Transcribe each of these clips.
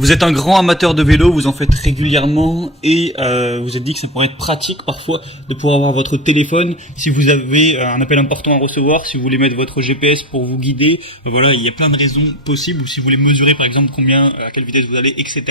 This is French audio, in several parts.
Vous êtes un grand amateur de vélo, vous en faites régulièrement et vous êtes dit que ça pourrait être pratique parfois de pouvoir avoir votre téléphone si vous avez un appel important à recevoir, si vous voulez mettre votre GPS pour vous guider. Voilà, il y a plein de raisons possibles, ou si vous voulez mesurer par exemple à quelle vitesse vous allez, etc.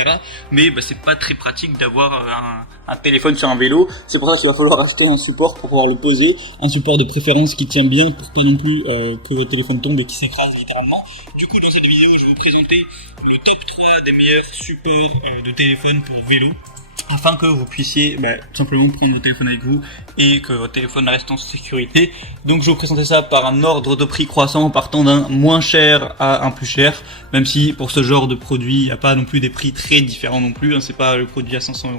Mais c'est pas très pratique d'avoir un téléphone sur un vélo. C'est pour ça qu'il va falloir acheter un support pour pouvoir le peser, un support de préférence qui tient bien pour pas non plus que votre téléphone tombe et qu'il s'écrase littéralement. Du coup, dans cette vidéo, je vais vous présenter le top 3 des meilleurs supports de téléphone pour vélo, afin que vous puissiez tout simplement prendre votre téléphone avec vous et que votre téléphone reste en sécurité. Donc je vais vous présenter ça par un ordre de prix croissant, partant d'un moins cher à un plus cher, même si pour ce genre de produit il n'y a pas non plus des prix très différents non plus, c'est pas le produit à 500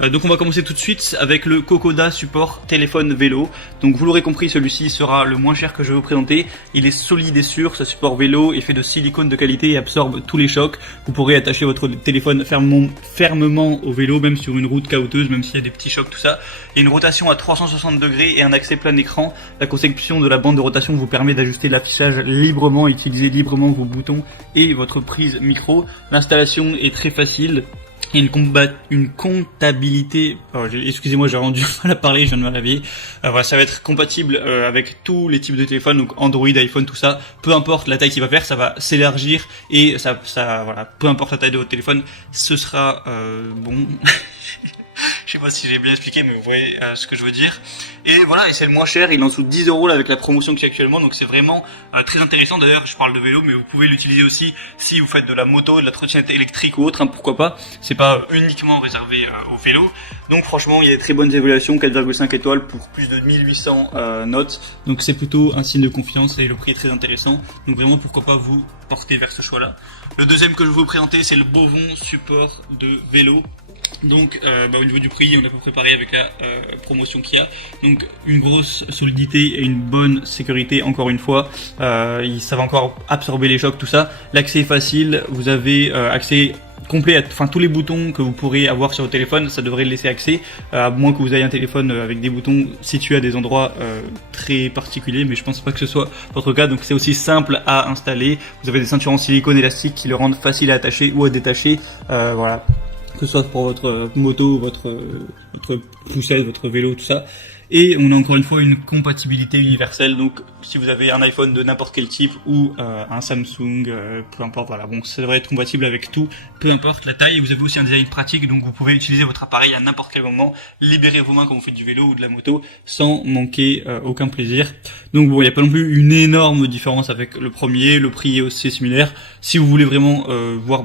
€. Donc on va commencer tout de suite avec le Kokoda support téléphone vélo. Donc vous l'aurez compris, celui-ci sera le moins cher que je vais vous présenter. Il est solide et sûr, ce support vélo est fait de silicone de qualité et absorbe tous les chocs. Vous pourrez attacher votre téléphone fermement au vélo, même sur une route caouteuses, même s'il y a des petits chocs, tout ça. Il y a une rotation à 360 degrés et un accès plein écran. La conception de la bande de rotation vous permet d'ajuster l'affichage librement, utiliser librement vos boutons et votre prise micro. L'installation est très facile. Il y a une comptabilité, excusez-moi, j'ai rendu mal à parler, je viens de me réveiller. Voilà, ça va être compatible avec tous les types de téléphones, donc Android, iPhone, tout ça. Peu importe la taille qu'il va faire, ça va s'élargir et voilà, peu importe la taille de votre téléphone, ce sera bon. Je sais pas si j'ai bien expliqué, mais vous voyez ce que je veux dire. Et voilà, et c'est le moins cher, il est en dessous de 10 € là avec la promotion qu'il y a actuellement, donc c'est vraiment très intéressant. D'ailleurs, je parle de vélo, mais vous pouvez l'utiliser aussi si vous faites de la moto, de la trottinette électrique ou autre, pourquoi pas. C'est pas uniquement réservé au vélo. Donc franchement, il y a des très bonnes évaluations, 4,5 étoiles pour plus de 1800 notes. Donc c'est plutôt un signe de confiance et le prix est très intéressant. Donc vraiment, pourquoi pas vous porter vers ce choix-là. Le deuxième que je vais vous présenter, c'est le Bovon support de vélo. Donc au niveau du prix, on a préparé avec la promotion qu'il y a. Donc une grosse solidité et une bonne sécurité, encore une fois. Ça va encore absorber les chocs, tout ça. L'accès est facile, vous avez accès complet à tous les boutons que vous pourrez avoir sur votre téléphone, ça devrait le laisser accès, à moins que vous ayez un téléphone avec des boutons situés à des endroits très particuliers, mais je pense pas que ce soit votre cas. Donc c'est aussi simple à installer. Vous avez des ceintures en silicone élastique qui le rendent facile à attacher ou à détacher. Voilà, que ce soit pour votre moto, votre poussette, votre vélo, tout ça. Et on a encore une fois une compatibilité universelle, donc si vous avez un iPhone de n'importe quel type ou un Samsung, peu importe, voilà, bon, ça devrait être compatible avec tout, peu importe la taille. Et vous avez aussi un design pratique, donc vous pouvez utiliser votre appareil à n'importe quel moment, libérer vos mains quand vous faites du vélo ou de la moto sans manquer aucun plaisir. Donc bon, il n'y a pas non plus une énorme différence avec le premier, le prix est aussi similaire. Si vous voulez vraiment voir,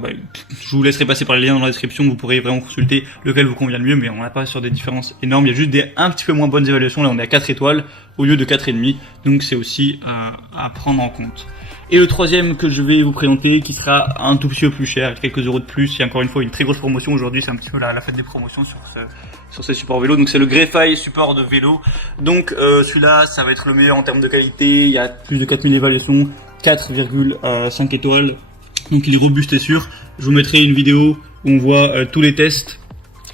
je vous laisserai passer par les liens dans la description, vous pourrez vraiment consulter lequel vous convient le mieux, mais on n'a pas sur des différences énormes, il y a juste un petit peu moins bonnes évaluation. Là on est à 4 étoiles au lieu de 4,5, donc c'est aussi à prendre en compte. Et le troisième que je vais vous présenter, qui sera un tout petit peu plus cher, quelques euros de plus, il y a encore une fois une très grosse promotion aujourd'hui, c'est un petit peu la fête des promotions sur ces supports vélo. Donc c'est le Grefile support de vélo. Donc celui-là, ça va être le meilleur en termes de qualité, il y a plus de 4000 évaluations, 4,5 étoiles, donc il est robuste et sûr. Je vous mettrai une vidéo où on voit tous les tests,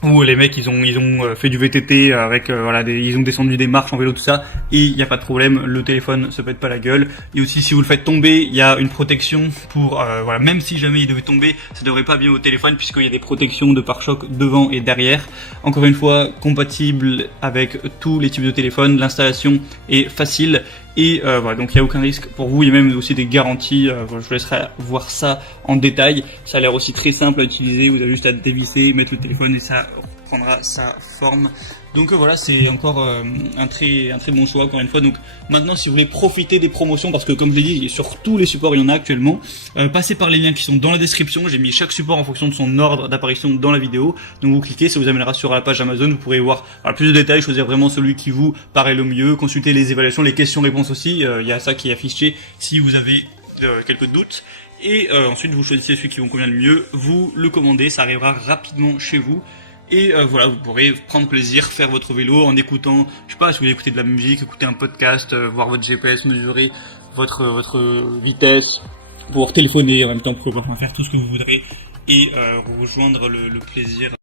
où les mecs ils ont fait du VTT avec ils ont descendu des marches en vélo, tout ça, et il n'y a pas de problème, le téléphone se pète pas la gueule. Et aussi si vous le faites tomber, il y a une protection pour même si jamais il devait tomber, ça devrait pas bien au téléphone puisqu'il y a des protections de pare-choc devant et derrière. Encore une fois, compatible avec tous les types de téléphones, l'installation est facile. Et voilà, donc il n'y a aucun risque pour vous, il y a même aussi des garanties, je vous laisserai voir ça en détail. Ça a l'air aussi très simple à utiliser, vous avez juste à dévisser, mettre le téléphone et ça reprendra sa forme. Donc voilà, c'est encore un très bon choix, encore une fois. Donc maintenant, si vous voulez profiter des promotions, parce que comme je l'ai dit, sur tous les supports il y en a actuellement, passez par les liens qui sont dans la description. J'ai mis chaque support en fonction de son ordre d'apparition dans la vidéo. Donc vous cliquez, ça vous amènera sur la page Amazon, vous pourrez voir plus de détails, choisir vraiment celui qui vous paraît le mieux, consulter les évaluations, les questions-réponses aussi, il y a ça qui est affiché si vous avez quelques doutes. Et ensuite vous choisissez celui qui vous convient le mieux, vous le commandez, ça arrivera rapidement chez vous. Et voilà, vous pourrez prendre plaisir, faire votre vélo en écoutant, je sais pas, si vous voulez écouter de la musique, écouter un podcast, voir votre GPS, mesurer votre vitesse, pouvoir téléphoner en même temps, pour pouvoir faire tout ce que vous voudrez et rejoindre le plaisir.